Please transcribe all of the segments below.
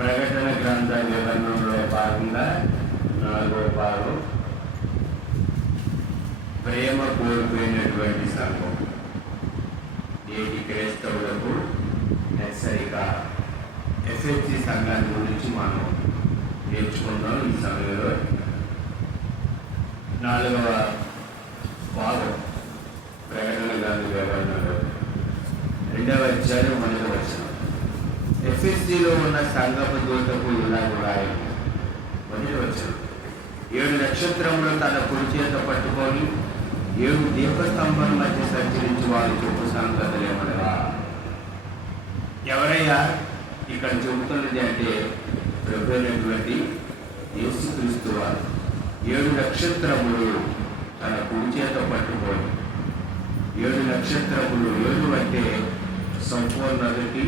ప్రకటన గ్రంథ వివరణంలో భాగంగా 4వ భాగం ప్రేమ కోల్పోయినటువంటి సంఘం. నేటి క్రైస్తవులకు హెచ్చరిక. ఎఫ్ఎస్సి సంఘాన్ని గురించి మనం నేర్చుకుందాం. ఈ సమయంలో 4వ భాగం ప్రకటన గ్రంథ వివరణలో 2వ అధ్యాయం 1వ వచనం. ఎఫ్ఎస్సిలో ఉన్న సంఘపు దూతకు ఇలా రాయండి. 1వ వచనం. 7 నక్షత్రములు తన కుడి చేత పట్టుకొని 7 దీపస్తంభాల మధ్య సంచరించి వారు చెప్పు సంగతులేమనగా. ఎవరయ్యా ఇక్కడ చెబుతున్నది అంటే ప్రభువైనటువంటి యేసుక్రీస్తు వారు 7 నక్షత్రములు తన కుడి చేత పట్టుకొని 7 నక్షత్రములు 7 అంటే సంపూర్ణతకి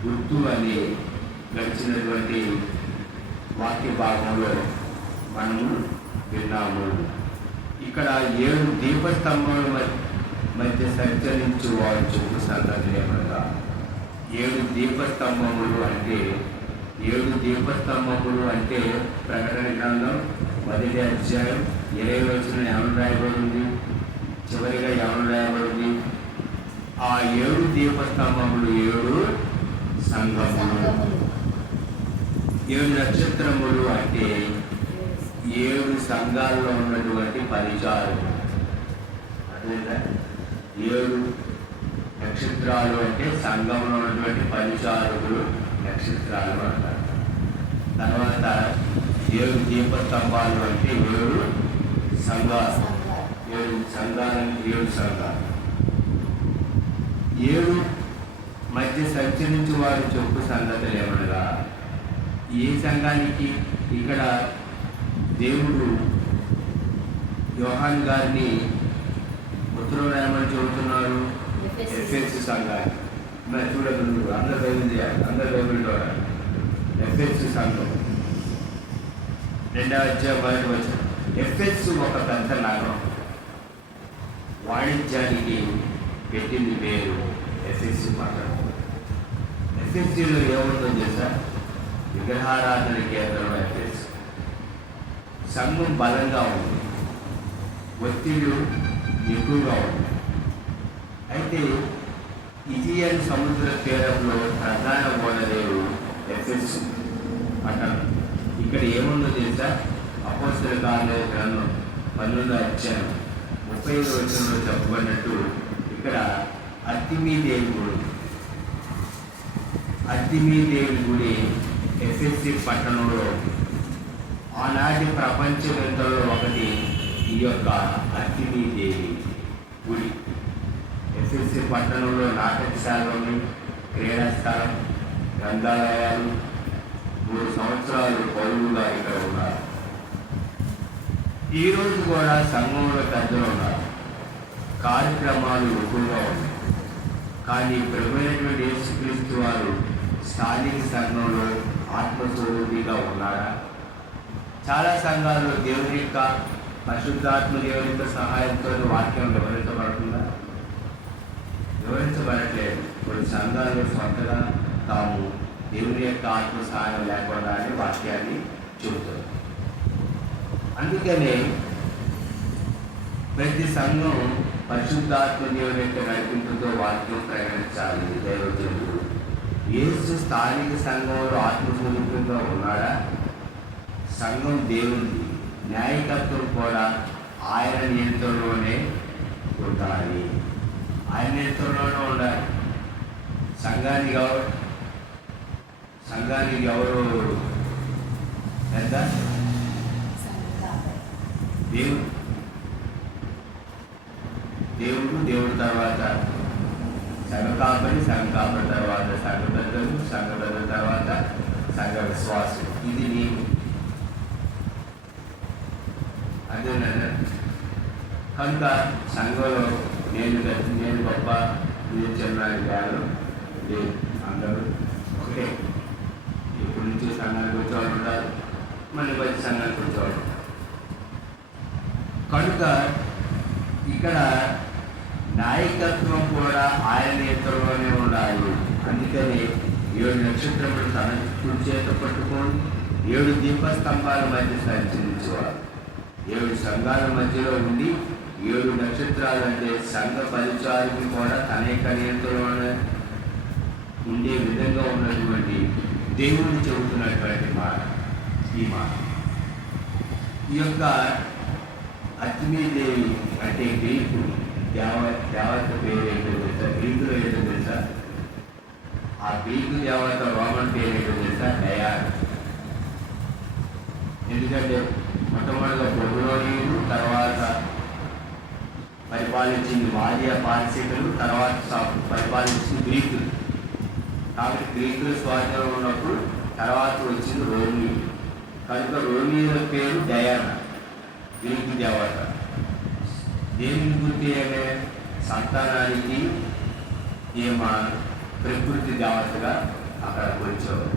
గుర్తు అని గడిచినటువంటి వాక్య భాగంలో మనము విన్నాము. ఇక్కడ 7 దీపస్తంభాల మధ్య సంచరించు వారు చెప్పు సంగతులేమనగా. 7 దీపస్తంభములు అంటే 7 దీపస్తంభములు అంటే ప్రకటన గ్రంథం 1వ అధ్యాయం 20వ వచనం ఏమని రాయబడింది, చివరిగా ఏమని రాయబడింది? ఆ 7 దీపస్తంభములు 7 సంఘములు. 7 నక్షత్రములు అంటే 7 సంఘాల్లో ఉన్నటువంటి పరిచారకులు. అదేనా? 7 నక్షత్రాలు అంటే సంఘంలో ఉన్నటువంటి పరిచారకులు నక్షత్రాలు అంటారు. తర్వాత 7 దీపస్తంభాలు అంటే 7 సంఘాలు. 7 సంఘాలని 7 సంఘాలు. 7 మధ్య సంచరించి వారు చెప్పు సంగతులు ఏమనగా. ఏ సంఘానికి ఇక్కడ దేవుడు యోహాన్ గారిని ఉత్తరం రాయమని చెబుతున్నారు? ఎఫ్ఎస్సి సంఘానికి. మరి చూడగలరు, అందరు బైబిల్ చేయాలి, అందరు బైబిల్లో ఎఫ్ఎస్సి సంఘం 2వ అధ్యాయం 1వ వచనం. ఎఫ్ఎస్ ఒక పెద్ద నగరం. వాణిజ్యానికి పెట్టింది పేరు ఎఫ్ఎస్సి పట్టణం. ఎఫ్ఎస్సిలో ఏముందో తెలుసా? విగ్రహారాధన కేంద్రం ఎఫ్ఎస్. సంఘం బలంగా ఉంది, ఒత్తిడి ఎక్కువగా ఉంది. అయితే ఇజియన్ సముద్ర తీరంలో ప్రధాన ఓడరేవు ఎఫెసు పట్టణం. ఇక్కడ ఏముందో తెలుసా? అపోస్తలుల కార్యాల గ్రంథం 12వ అధ్యాయం 35వ వచనంలో చెప్పబడినట్టు ఇక్కడ అర్తిమీదేవి గుడి ఎఫెస్సి పట్టణంలో ఆనాటి ప్రపంచవేత్తల్లో ఒకటి ఈ యొక్క అర్తిమీదేవి గుడి. ఎఫ్ఎస్సి పట్టణంలో నాటకశాలలోని క్రీడాస్థలం, గ్రంథాలయాలు 3 సంవత్సరాలు పౌరులుగా ఇక్కడ ఉన్నారు. ఈరోజు కూడా సంఘంలో పెద్దలు ఉన్నారు, కార్యక్రమాలు ఎక్కువగా ఉన్నాయి. కానీ ప్రభువైనటువంటి యేసుక్రీస్తు వారు స్థానిక సంఘంలో ఆత్మస్వరూపిగా ఉన్నారా? చాలా సంఘాల్లో దేవుని యొక్క పరిశుద్ధాత్మ దేవుని యొక్క సహాయంతో వాక్యం వివరించబడుతుందా? వివరించబడట్లేదు. కొన్ని సంఘాలు స్వంతగా తాము దేవుని యొక్క ఆత్మ సహాయం లేకుండానే వాక్యాన్ని చెబుతారు. అందుకనే ప్రతి సంఘం పరిశుద్ధాత్మ దేవుని యొక్క నడిపింపుతో వాక్యం ప్రకటించాలి. దైవజనుడు యేసు స్థానిక సంఘంలో ఆత్మస్వరూపంగా ఉన్నాడా? సంఘం దేవుని న్యాయకత్వం కూడా ఆయన నియంత్రణలోనే ఉండాలి. ఆయన నియంత్రణలోనే ఉండాలి. సంఘానికి ఎవరు పెద్ద? దేవుడు తర్వాత సంఘ కాపరి తర్వాత సంఘ పెద్దల తర్వాత సంఘ విశ్వాసం. ఇది నీవు. అదేనండి. కనుక సంఘంలో నేను గొప్ప, నేను చిన్న కాదు, లేదు. అందరూ ఒకటే. ఎప్పటి నుంచి సంఘానికి వచ్చేవాళ్ళు ఉంటారు, మళ్ళీ వచ్చి సంఘానికి వచ్చేవాళ్ళు. కనుక ఇక్కడ నాయకత్వం కూడా ఆయన నేతృత్వంలోనే ఉండాలి. అందుకని 7 నక్షత్రములు తన కుడి చేత పట్టుకొని 7 దీపస్తంభాల మధ్య సంచరించేవారు. 7 సంఘాల మధ్యలో ఉండి 7 నక్షత్రాలు అంటే సంఘ పరిచారికి కూడా తన యొక్క నియంత్రణలోనే ఉండే విధంగా ఉన్నటువంటి దేవుడు చెబుతున్నటువంటి మాట ఈ మాట. ఈ యొక్క అగ్నిదేవి అంటే గ్రీకు దేవత పేరు ఏంటో తెలుసా? గ్రీకులో ఏంటో తెలుసా? ఆ గ్రీకు దేవత రోమన్ పేరు ఏంటో తెలుసా? డయానా. ఎందుకంటే మొట్టమొదటిగా బబులోనీయులు, తర్వాత పరిపాలించింది మాదియా పారసీకులు, తర్వాత పరిపాలించింది గ్రీకులు. కాబట్టి గ్రీకులు స్వాధీనంలో ఉన్నప్పుడు తర్వాత వచ్చింది రోమియో. కనుక రోమియోల పేరు డయానా, గ్రీకు దేవత. దేనికి గుర్తు అంటే సంతానానికి ఏమా ప్రకృతి దేవతగా అక్కడ వచ్చావు.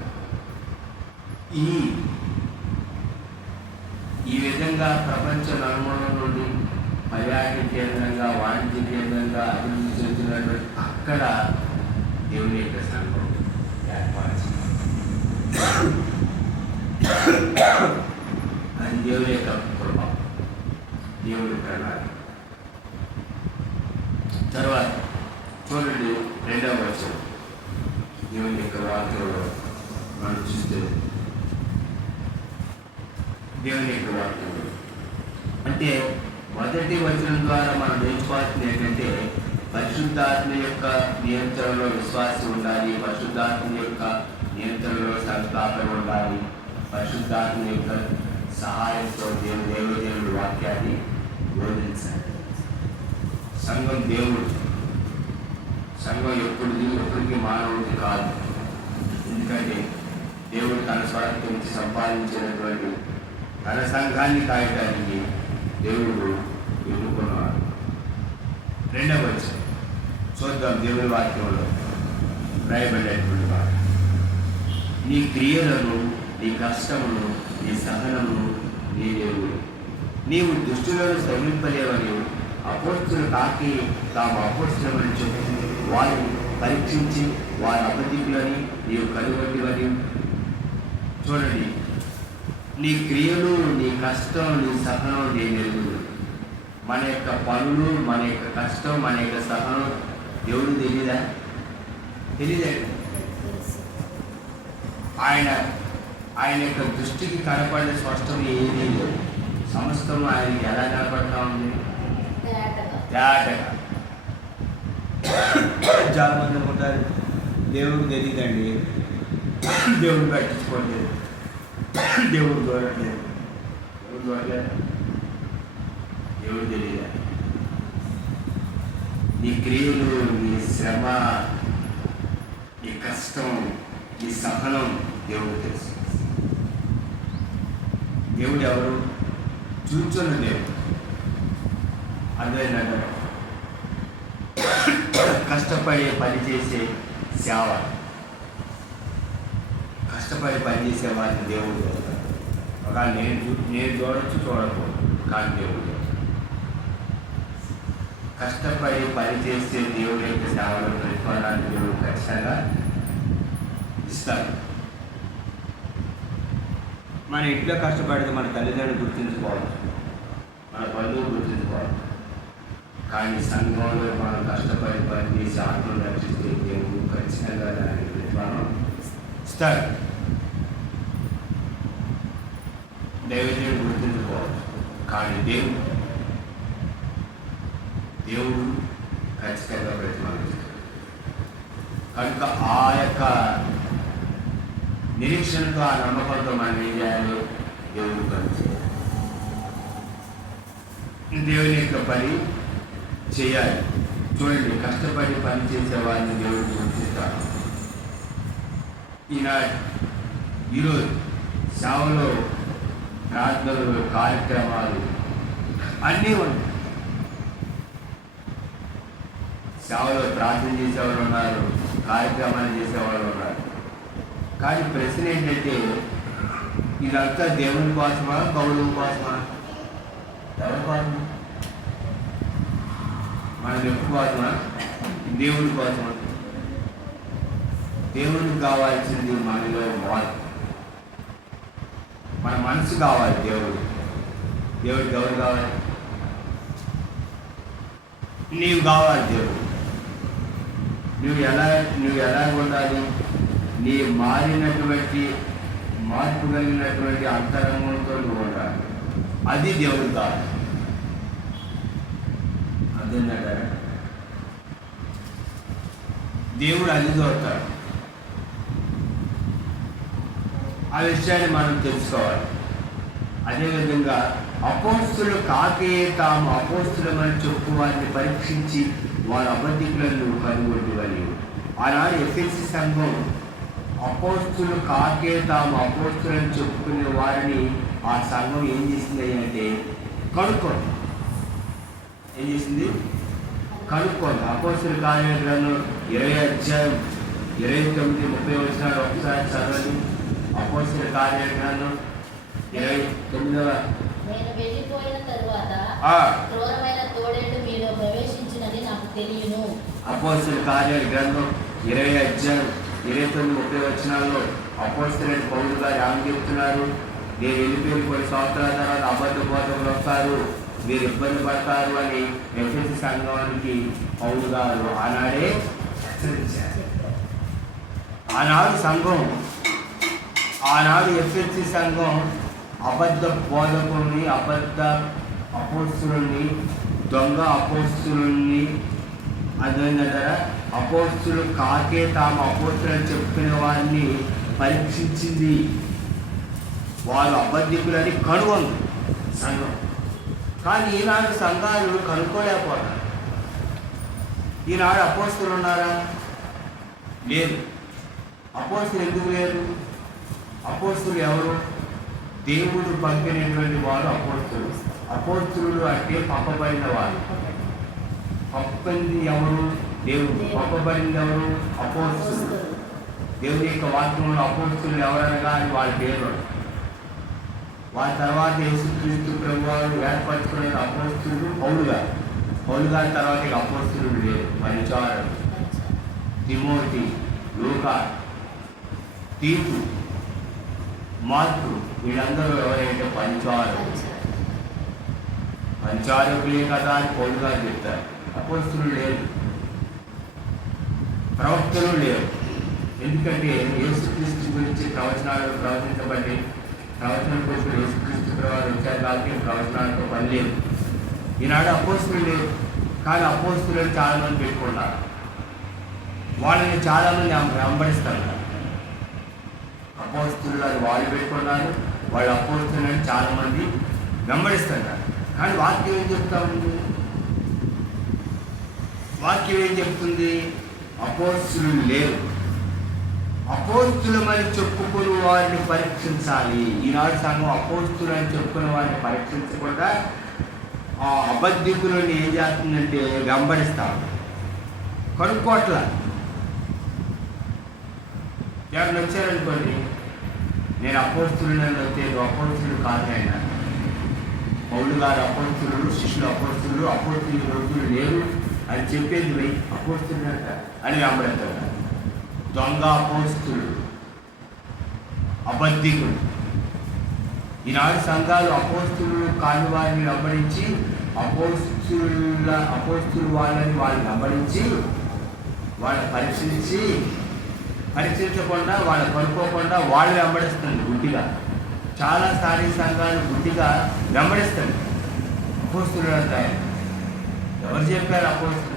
ఈ విధంగా ప్రపంచ నలుమూలల నుండి పర్యాటక కేంద్రంగా, వాణిజ్య కేంద్రంగా అభివృద్ధి చెందుతున్నటువంటి అక్కడ దేవుని యొక్క సంఘం ఏర్పరచింది. అది దేవుని యొక్క కృప, దేవుని ప్రణాళిక. తర్వాత చూడండి 2వ వచనం దేవుని యొక్క వాక్యంలో మనం చూస్తే, దేవుని యొక్క వాక్యంలో అంటే మొదటి వచనం ద్వారా మనం నేర్చుకోవాల్సింది ఏంటంటే పరిశుద్ధాత్మ యొక్క నియంత్రణలో విశ్వాసం ఉండాలి, పరిశుద్ధాత్మ యొక్క నియంత్రణలో సంస్థాపన ఉండాలి, పరిశుద్ధాత్మ యొక్క సహాయంతో దేవుడి వాక్యాన్ని బోధించాలి. సంఘం దేవుడు, సంఘం ఎప్పటికీ మానవుడికి కాదు. ఎందుకంటే దేవుడు తన స్వరం నుంచి సంపాదించినటువంటి తన సంఘాన్ని కాయటానికి దేవుడు ఎన్నుకున్నాడు. 2వ వచనం చూద్దాం. దేవుని వాక్యంలో రాయబడినటువంటి మాట, నీ క్రియలను, నీ కష్టమును, నీ సహనమును నీ దేవుడు. నీవు దుష్టులను శ్రమింపలేవని అపోస్తులు తాకి తాము అపోస్తులమని చెప్పి వారిని పరీక్షించి వారి అబద్ధికులని నీవు కనుగొట్టివని. చూడండి, నీ క్రియలు, నీ కష్టం, నీ సహనం నేను ఎరుగుదు. మన యొక్క పనులు, మన యొక్క కష్టం, మన యొక్క సహనం దేవుడు తెలియదా? తెలియదండి. ఆయన యొక్క దృష్టికి కనపడే స్పష్టం ఏదీ లేదు. సమస్తం ఆయనకి ఎలా కనపడతా ఉంది? తేటగా. చాలా మంది అనుకుంటారు దేవుడు తెలియదండి, దేవుడు పట్టించుకోలేదు, దేవుడు చూడట్లేదు. దేవుడు చూడలేదు, దేవుడు తెలియదా? నీ క్రియలు, నీ శ్రమ, నీ కష్టం, నీ సహనం దేవుడు తెలుసు. దేవుడు ఎవరు? చూచున్న దేవుడు. అదేనంటే కష్టపడి పనిచేసే సేవ, కష్టపడి పనిచేసే వారిని దేవుడు చూస్తాడు. ఒకవేళ నేను చూడొచ్చు, చూడకూడదు, కానీ దేవుడు కష్టపడి పనిచేసే దేవుడి యొక్క సేవలు ప్రతిఫలాన్ని దేవుడు ఖచ్చితంగా ఇస్తాడు. మన ఇంట్లో కష్టపడితే మన తల్లిదండ్రులు గుర్తుంచుకోవాలి, మన బంధువులు గుర్తుంచుకోవాలి. కానీ సంఘంలో మనం కష్టపడి పనిచేసి ఆత్మను రక్షిస్తే దేవుడు ఖచ్చితంగా దానికి ప్రతిఫలం ఇస్తాడు. దైవజనుడు గుర్తుంచుకోవాలి, కానీ దేవుడు ఖచ్చితంగా ప్రతిఫలం ఇస్తాడు. కనుక ఆ యొక్క నిరీక్షణతో, ఆ నమ్మకంతో మనం ఏం చేయాలి? దేవుడు పని చేయాలి, దేవుని యొక్క పని చేయాలి. చూడండి, కష్టపడి పని చేసే వారిని దేవుడు గుర్తిస్తాడు. ఈరోజు సేవలో ప్రార్థనలు, కార్యక్రమాలు అన్నీ ఉన్నాయి. సేవలో ప్రార్థన చేసేవాళ్ళు ఉన్నారు, కార్యక్రమాలు చేసేవాళ్ళు ఉన్నారు. కానీ ప్రశ్న ఏంటంటే, ఇదంతా దేవుని కోసమా, గౌరవం కోసమా? ఎవరి కోసమా? మనం ఎప్పుడు కోసమా? దేవుడి కోసమా? దేవునికి కావాల్సింది మనలో మార్పు. మన మనసు కావాలి. దేవుడికి ఎవరు కావాలి? నీవు కావాలి. నువ్వు ఎలా ఉండాలి? నీ మార్పు కలిగినటువంటి అంతరంగంతో నువ్వు ఉండాలి. అది దేవుడు కావాలి. అర్థంటారా? దేవుడు అది చూస్తాడు. ఆ విషయాన్ని మనం తెలుసుకోవాలి. అదేవిధంగా అపోస్తులు కాకే తాము అపోస్తులమని చెప్పు వారిని పరీక్షించి వారు అబద్ధికులను కనుగొట్టువని. ఆనాడు ఎఫెసీ సంఘం అపోస్తులు కాకే తాము అపోస్తులను చెప్పుకునే వారిని ఆ సంఘం ఏం చేసింది అంటే కనుక్కోండి. ఏం చేసింది? కనుక్కోండి. అపోస్తుల కార్యాలను 20:29-30 ఒకసారి చదవండి. అపోస్తుల కార్యాలను 29. నేను వెళ్ళిపోయిన తరువాత క్రూరమైన తోడేళ్ళు మీలో ప్రవేశించినది నాకు తెలియను. అపోస్తుల కార్యాల గ్రంథం 20:29-30 అపోస్తులైన పౌలు గారు ఏమని చెప్తున్నారు? నేను వెళ్ళిపోయిన కొన్ని సంవత్సరాల తర్వాత అబద్ధ బోధకులు వస్తారు, మీరు ఇబ్బంది పడతారు అని ఎఫెసీ సంఘానికి పౌలు గారు ఆనాడే హెచ్చరించారు. ఆనాడు ఎఫెసీ సంఘం అబద్ధ బోధకుల్ని, అబద్ధ అపోస్తుల్ని, దొంగ అపోస్తుల్ని, అదేంటారా అపోస్తులు కాకే తాము అపోస్తులని చెప్పుకునే వారిని పరీక్షించింది. వాళ్ళు అబద్ధికులని కనుగొంది సంఘం. కానీ ఈనాడు సంఘాలు కనుక్కోలేకపోతారు. ఈనాడు అపోస్తులు ఉన్నారా? లేదు. అపోస్తులు ఎందుకు లేరు? అపోస్తులు ఎవరు? దేవుడు పంపినటువంటి వారు అపోస్తులు. అపోస్తులు అంటే పంపబడిన వారు. పంపింది ఎవరు? దేవుడు. పంపబడింది ఎవరు? అపోస్తులు. దేవుని యొక్క వాక్యంలో అపోస్తులు ఎవరనగా అని వాళ్ళ పేరు. వారి తర్వాత యేసుక్రీస్తు ప్రభువారు ఏర్పరచుకునే అపోస్తులు పౌలు గారి తర్వాత అపోస్తులు లేరు. పరిచారం, తిమోతి, లూకా, తీతు, మార్కు, వీళ్ళందరూ ఎవరైతే పంచారకులే కదా అని పౌలు గారు చెప్తారు. అపోస్తులు లేరు, ప్రవక్తలు లేరు. ఎందుకంటే యేసుక్రీస్తు గురించి ప్రవచనాలు ప్రవచించబడి ప్రవచనం కోసం యేసుక్రీస్తు ప్రభువారు వచ్చారు కాబట్టి ప్రవచనాలతో పని లేదు. ఈనాడు అపోస్తులు లేరు. కానీ అపోస్తులను చాలామంది పెట్టుకున్నారు. వాళ్ళని చాలామంది వెంబడిస్తారు. అపోస్తులు వాళ్ళు పెట్టుకున్నారు. వాళ్ళు అపోస్తులను చాలామంది వెంబడిస్తున్నారు. కానీ వాక్యం ఏం చెప్తా ఉంది? వాక్యం ఏం చెప్తుంది? అపోస్తులు లేరు. అపోస్తులమని చెప్పుకుని వారిని పరీక్షించాలి. ఈనాడు సంఘం అపోస్తులని చెప్పుకుని వారిని పరీక్షించకుండా ఆ అబద్ధికులను ఏం చేస్తుందంటే వెంబడిస్తాం. కనుక్కోట్ల ఎవరిని వచ్చారనుకోండి, నేను అపోస్తులను వస్తే అపోస్తులు కాదు ఆయన. పౌలు గారు అపోస్తులు, శిష్యులు అపోస్తులు రోజులు లేరు అని చెప్పేది పోయి అపోస్తులు అని వెంబడతారు. దొంగ అపోస్తులు, అబద్ధికులు. ఈనాడు సంఘాలు అపోస్తులు కాని వారిని వెంబడించి అపోస్తులు వాళ్ళని వెంబడించి వాళ్ళని పరీక్షించకుండా వాళ్ళు కనుక్కోకుండా వాళ్ళు వెంబడిస్తుంది గుడ్డిగా. చాలా స్థానిక సంఘాలు గుడ్డిగా వెంబడిస్తుంది. అపోస్తులు అంటారు. ఎవరు చెప్పారు అపోస్తులు?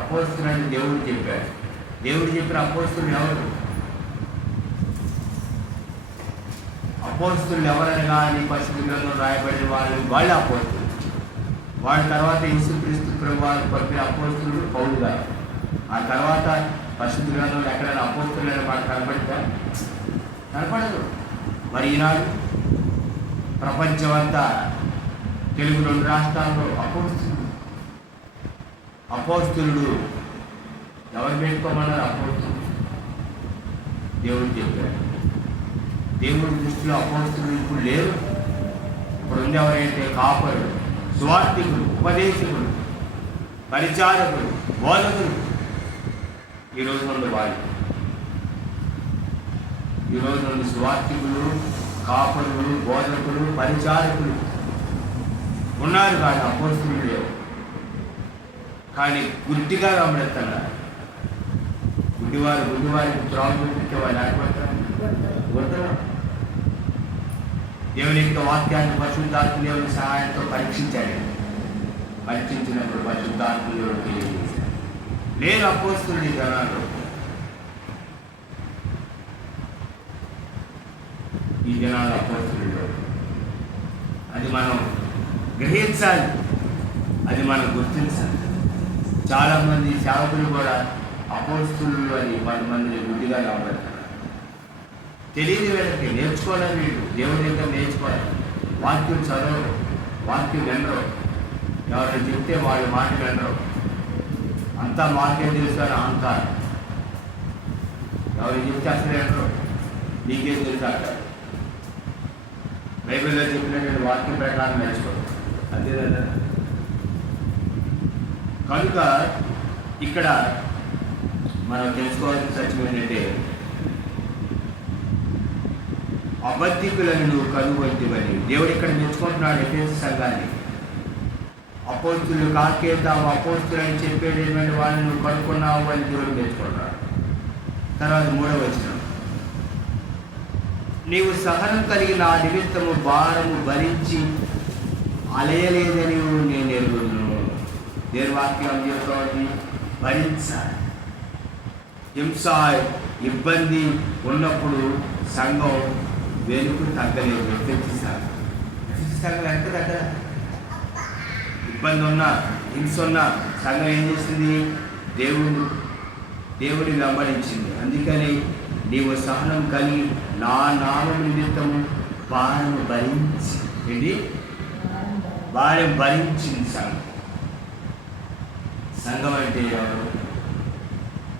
అపోస్తులు అని దేవుడు చెప్పాడు. దేవుడు చెప్పిన అపోస్తులు ఎవరు? అపోస్తులు ఎవరనగా అని పరిశుద్ధ గ్రంథంలో రాయబడిన వాళ్ళు అపోస్తులు. వాళ్ళ తర్వాత యేసుక్రీస్తు ప్రభువారు పంపిన అపోస్తులు పౌలు గారు. ఆ తర్వాత పరిశుద్ధ గ్రంథంలో ఎక్కడైనా అపోస్తులు అనే మాట కనపడదు. మరి ఈనాడు ప్రపంచమంతా తెలుగు 2 రాష్ట్రాల్లో అపోస్తులు ఎవరు పెట్టుకోమన్నారు? అపోస్తులు. దేవుడు చెప్పాడు. దేవుడి దృష్టిలో అపోస్తులు ఇప్పుడు లేరు. ఇప్పుడు ఎవరైతే కాపరులు, స్వార్థికులు, ఉపదేశకులు, పరిచారకులు, బోధకులు ఈరోజు నుండి వాళ్ళు, ఈరోజు నుండి స్వార్థికులు, కాపరులు, బోధకులు, పరిచారకులు ఉన్నారు. కానీ అపోస్తులు లేవు. కానీ గుడ్డిగా గమనిస్తున్నారు. గుడ్డివారికి త్రాగు చూపించే వాళ్ళు ఆడిపోతారు. దేవుని యొక్క వాక్యాన్ని పరిశుద్ధాత్మ దేవుని సహాయంతో పరీక్షించాడు. పరీక్షించినప్పుడు పరిశుద్ధాత్మ దేవుడు తెలియజేశాడు. లేదు అపోస్తులు ఈ జనాలు, ఈ జనాలు అపోస్తులు. అది మనం గ్రహించాలి, అది మనం గుర్తించాలి. చాలామంది సేవకులు కూడా అపోస్తులు అని 10 మందిని గుడ్డిగా కనబడతారు. తెలియదు వీళ్ళకి, నేర్చుకోవాలి. వీళ్ళు దేవుడి దగ్గర నేర్చుకోవాలి. వాక్యం చదవరు, వాక్యం వినరు. ఎవరైనా చెప్తే వాళ్ళు మాట వినరు. అంతా మాకే తెలుసు అని అహంకారం. ఎవరు చెప్తే అసలు వినరు. నీకేం తెలుసు అంటారు. బైబిల్లో చెప్పినటువంటి వాక్యం ప్రకారం నేర్చుకోరు. అంతే కదా. కనుక ఇక్కడ మనం తెలుసుకోవాల్సిన సత్యం ఏంటంటే, అబద్ధికులను నువ్వు కనుగొంటివని దేవుడు ఇక్కడ మెచ్చుకుంటున్నాడు ఎఫెసు సంఘాన్ని. అపోస్తులు కాకేతావు, అపోస్తులు అని చెప్పేటటువంటి వాళ్ళని నువ్వు కనుక్కున్నావు అని దేవుడు మెచ్చుకుంటున్నాడు. తర్వాత 3వ వచనం, నీవు సహనం కలిగి నా నిమిత్తము భారము భరించి అలయలేదని నేను ఎరుగుదును. దేవుని వాక్యం చెప్తామని భరించాలి. హింస, ఇబ్బంది ఉన్నప్పుడు సంఘం వెనుక తగ్గలేదు. వ్యతిరేకిస్తారు. ఎంత దగ్గర ఇబ్బంది ఉన్నా, హింస ఉన్నా సంఘం ఏం చేసింది? దేవుడిని వెంబడించింది. అందుకని నీవు సహనం కలిగి నా నామం నిమిత్తము భారము భరించి, ఏంటి భారం భరించింది సంఘం. సంఘం అంటే ఎవరు?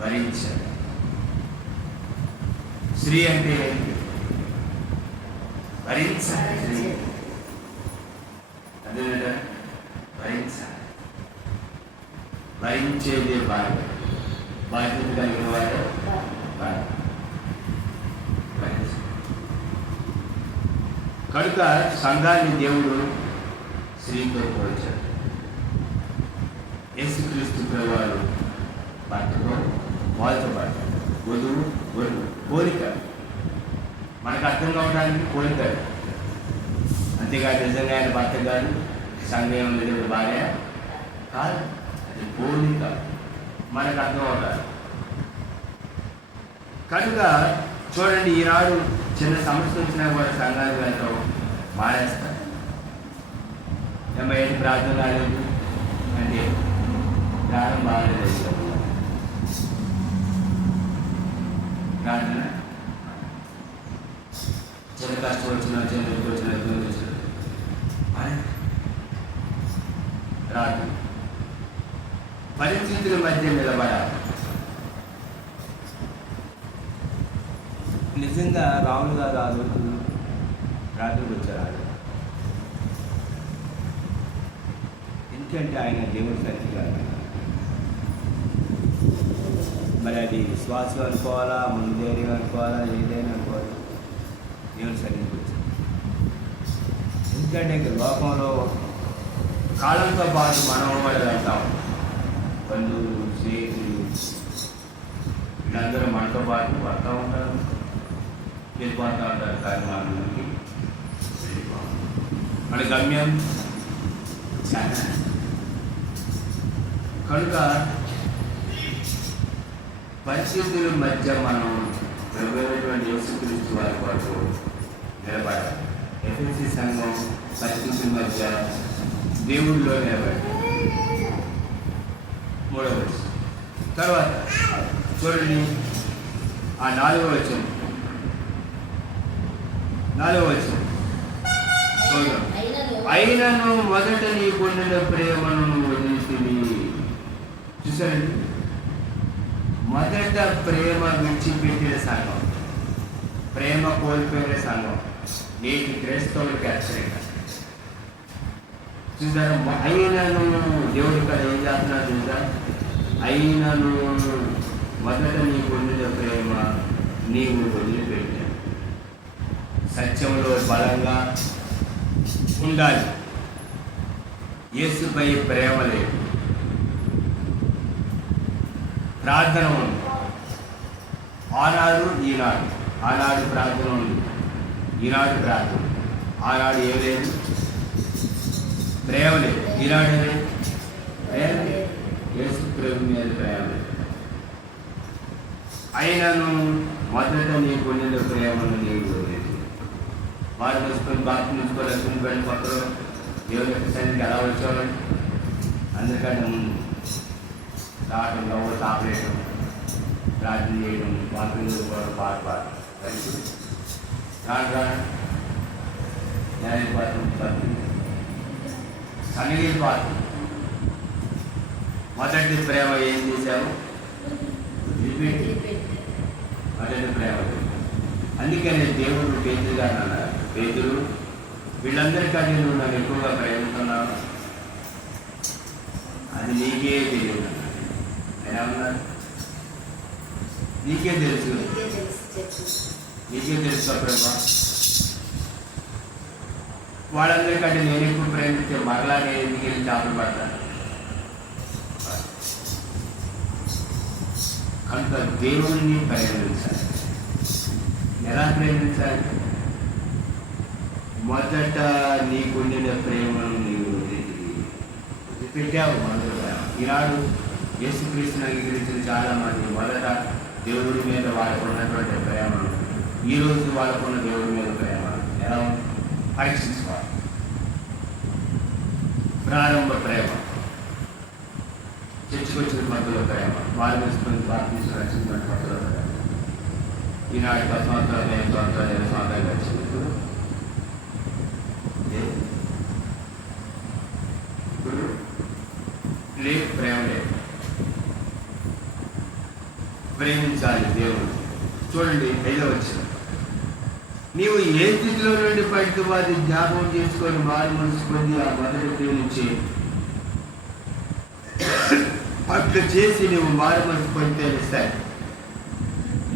భరించారు. స్త్రీ అంటే భరించాలి. స్త్రీ అదేనా? భరించాలి. భరించేదే భార్య. బాధ్యత కలిగిన వారు కనుక సంఘాన్ని దేవుడు స్త్రీతో పోల్చాడు. యేసుక్రీస్తు ప్రభువారు భర్తతో వాళ్ళతో పడతాడు. వధువు వరుడు పోలిక, మనకు అర్థం కావడానికి పోలిక. అంతేకాదు నిజంగా ఆయన భర్త కాదు, సంఘం లేదు భార్య కాదు, అది పోలిక, మనకు అర్థం అవుతారు. కనుక చూడండి, ఈనాడు చిన్న సమస్య వచ్చినా కూడా సంఘానికి వెళ్తాం మానేస్తారు. ఏంటి ప్రార్థన కాలేదు అంటే ప్రాణం బాగాలేదు. ప్రార్థన చిన్న కష్టం వచ్చినా, చిన్న దుఃఖం వచ్చినా, ఇబ్బంది వచ్చినా ప్రార్థన. పరిస్థితుల మధ్య నిలబడాలి. నిజంగా రాములు గారు ఆ రోజు ప్రార్థనకు వచ్చారు. ఎందుకంటే ఆయన దేవుడి సరికి కాదు. మరి అది విశ్వాసం అనుకోవాలా, ముందు ధైర్యం అనుకోవాలా, ఏదైనా అనుకోవాలి, దేవుడి సరికి వచ్చారు. ఎందుకంటే ఇంకా లోకంలో కాలంతో పాటు మనం వాళ్ళు వెళ్తాం. బంధువులు, స్నేహితులు వీళ్ళందరూ మనతో పాటు వస్తూ ఉంటారు, వెళ్ళిపోతూ ఉంటారు. కానీ మనకి మన గమ్యం చాలా. కనుక పరిస్థితుల మధ్య మనం ప్రభువైనటువంటి యేసుక్రీస్తు వారి వరకు నిలబడాలి. ఎఫెసీ సంఘం పరిస్థితుల మధ్య దేవుడిలో నిలబడి. 3వ వచనం తర్వాత చూడండి, ఆ 4వ వచనం. 4వ వచనం చూద్దాం. అయినను మొదట నీ పొందిన ప్రేమను వదిలితివి. చూసారండి, మొదట ప్రేమ విడిచిపెట్టిన సంఘం, ప్రేమ కోల్పోయిన సంఘం నేటి క్రైస్తవులకి హెచ్చరిక. చూసారా, అయినను దేవుడు ఇక్కడ ఏం చేస్తున్నాడు? చూసా అయినను మొదట నీకు ఉండిన ప్రేమ నీవు వదిలిపెట్టావు. సత్యంలో బలంగా ఉండాలి. యేసుపై ప్రేమ లేదు. ప్రార్థన ఉంది. ఆనాడు ఈనాడు. ఆనాడు ప్రార్థన ఉంది, ఈనాడు ప్రార్థన. ఆనాడు ఏం లేదు, ప్రేమ లేదు. ఈనాడు లేదు, ప్రేమ లేదు. యేసు ప్రేమ మీద ప్రేమ లేదు. అయినను మొదట నీకు ఉండిన ప్రేమను నీవు లేదు. వారు మూసుకొని బాపు మూసుకొని రక్షణ పడిన కొత్తలో దేవుని యొక్క సన్నిధికి ఎలా వచ్చేవాళ్ళు? అందుకంటే ముందు రావడం, గవ్వ తాపలేయడం, ప్రార్థన చేయడం, వాకింగ్ పాట పాడడం, రాను న్యాయపాత్రం సన్నిధి పాత్ర. మొదటి ప్రేమ ఏం చేశావు? మొదటి ప్రేమ. అందుకనే దేవుడు పేతురు గారు అన్నారు, పేతురు వీళ్ళందరికంటే నువ్వు నన్ను ఎక్కువగా ప్రేమిస్తున్నావు, అది నీకే తెలియదు. ఎలా ఉన్నారు? నీకే తెలుసు, నీకే తెలుసు ప్రభా. వాళ్ళందరికంటే నేను ఎక్కువ ప్రేమిస్తే మరలా నేను ఎందుకు వెళ్ళి చేపలు పడతాను? కనుక దేవుడిని ప్రేమించాలి. ఎలా ప్రేమించాలి? మొదట నీకుండిన ప్రేమను నీవు పెట్టావు. మొదట ఈనాడు యేసుక్రీస్తుని అంగీకరించిన చాలామంది మొదట దేవుడి మీద వాళ్ళకు ఉన్నటువంటి ప్రేమ, ఈరోజు వాళ్ళకున్న దేవుడి మీద ప్రేమ ఎలా ఉంది? పరీక్షించుకోవాలి. ప్రారంభ ప్రేమ, చర్చకొచ్చిన మధ్యలో ప్రేమ, వారు వేసుకొని ప్రార్థించిన రక్షించిన మధ్యలో ప్రేమ. ఈనాడు 10 సంవత్సరాలు, 5 సంవత్సరాలు, 20 సంవత్సరాలు వచ్చినప్పుడు ఇప్పుడు లేదు, ప్రేమ లేదు. ప్రేమించాలి దేవుడు. చూడండి 5వ వచనం, నీవు ఏ స్థితిలో నుండి పడితే వారి జ్ఞాపకం చేసుకొని మారు మనసు పొంది ఆ మొదటి ప్రేమించి అట్లా చేసి నువ్వు మారు మనసు పొందితే ఇస్తాయి.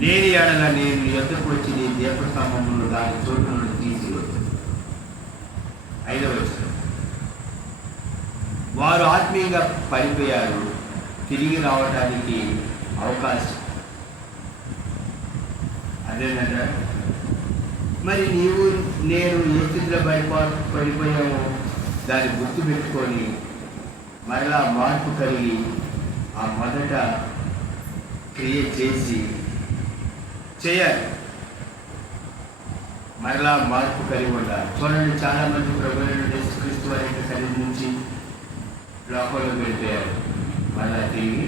లేని ఎడల నేను నీ యొద్దకు వచ్చి నీ దీపస్తంభమును దాని చోటు నుండి తీసి. 5వ వచనం, వారు ఆత్మీయంగా పడిపోయారు, తిరిగి రావడానికి అవకాశం. అదేనంటే మరి నీవు నేను ఏ స్థితిలో పడిపోయామో దాన్ని గుర్తు పెట్టుకొని మరలా మార్పు కలిగి ఆ మొదట క్రియేట్ చేసి చేయాలి. మరలా మార్పు కలిగి ఉండాలి. చూడండి, చాలామంది ప్రభువైన యేసుక్రీస్తు వారి యొక్క సన్నిధి నుంచి లోకంలో వెళ్ళిపోయారు. మరలా తిరిగి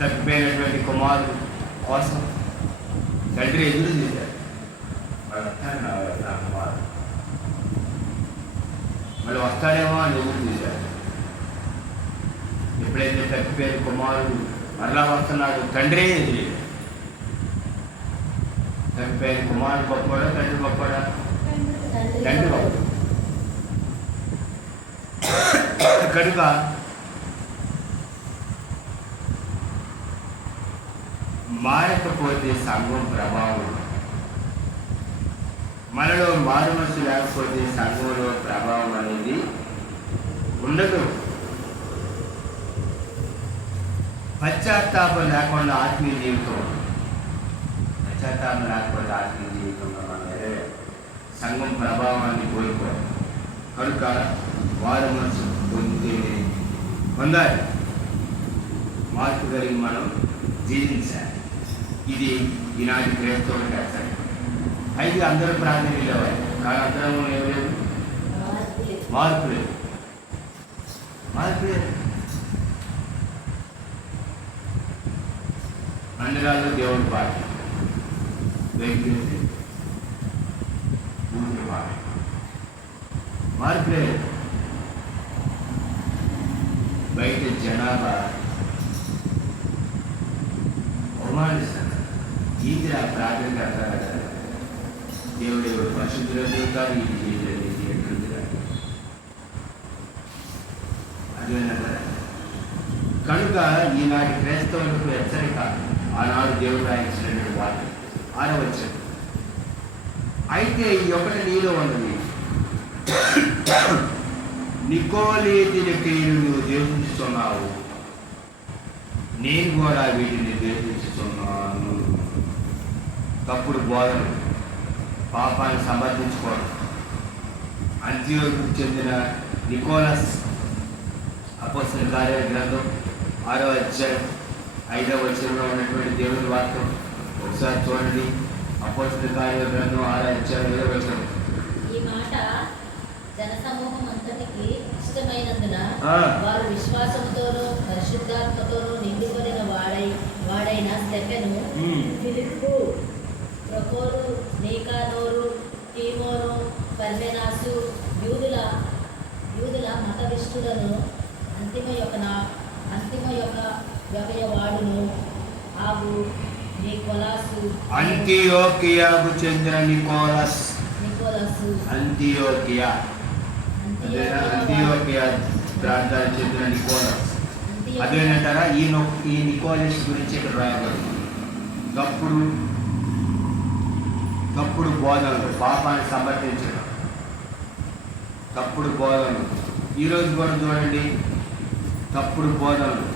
తప్పిపోయినటువంటి కుమారుడు కోసం తండ్రి ఎదురు చేశారు. నా కుమారుడు మళ్ళీ వస్తాడేమో అని ఎదురు చేశారు. ఎప్పుడైతే తప్పిపోయిన కుమారుడు మరలా వస్తున్నాడు, తండ్రే ఎదురు. తప్పిపోయిన కుమారుడు గొప్పడా, తండ్రి గొప్పడా? తండ్రి గొప్ప. కనుక మారకపోతే సంఘం ప్రభావం, మనలో మారు మనసు లేకపోతే సంఘంలో ప్రభావం అనేది ఉండదు. పశ్చాత్తాపం లేకుండా ఆత్మీయ జీవితం, పశ్చాత్తాపం లేకపోతే ఆత్మీయ జీవితంలో మనం సంఘం ప్రభావాన్ని కోల్పోవాలి. కనుక మారు మనసు పొందాలి, మార్పు కలిగి మనం జీవించాలి. ఇది ఈనాటి క్రైస్తవుల కర్తవ్యం. అయితే అందరూ ప్రార్థన వెళ్ళేవారు, కానీ అందరం ఏమలేదు, మార్పు లేదు. మార్పు లేదు. మందిరాల్లో దేవుడి పాట, మార్పు లేదు. బయట జనాభా అవమానిస్తారు. ఇది ఆ ప్రార్థన కర్త దేవుడు పరిశుద్ధులు కాదు, ఇది ఎట్లుంది. అదేనా? కనుక ఈనాటి క్రైస్తవులకు హెచ్చరిక, ఆనాడు దేవుడు రాయించినటువంటి వాక్యం 6వ వచనం. అయితే ఈ ఒకటి నీలో ఉన్నది, నికోలేతిని పేరు నువ్వు ద్వేషిస్తున్నావు, నేను కూడా వీటిని ద్వేషిస్తున్నాను. తప్పుడు బోధన, పాపాన్ని సమర్థించుకోవడం. అంత్యోకు చెందిన నికోలస్ అపోస్తలుల కార్యాల గ్రంథం 6వ అధ్యాయం 5వ వచనంలో ఉన్నటువంటి దేవుని వాక్యం ఒకసారి చూడండి. అపోస్తలుల కార్యాల గ్రంథం 6వ అధ్యాయం 5వ వచనం. ఈ మాట జనసమూహం అంతటికి ఇష్టమైనందున వారు విశ్వాసంతోనూ పరిశుద్ధాత్మతోనూ నిండుకొనిన వాడైన స్టెఫెను, ఫిలిప్పు, ప్రొకోరు, నీకానోరు, తీమోను, పర్మెనాసు, యూదుల మతవిష్ఠులను, అంతిమ యొక్క వాడును ఆగు నికోలాసు, అంతియోకియాకు చెందిన నికోలస్, అంతియోకియా ప్రాంతానికి చెందిన నికోలస్. అదేనంటారా? ఈ నికోలస్ గురించి ఇక్కడ రాయబడింది. తప్పుడు బోధనలు, పాపాన్ని సమర్థించడం, తప్పుడు బోధనలు. ఈరోజు కూడా చూడండి, తప్పుడు బోధనలు.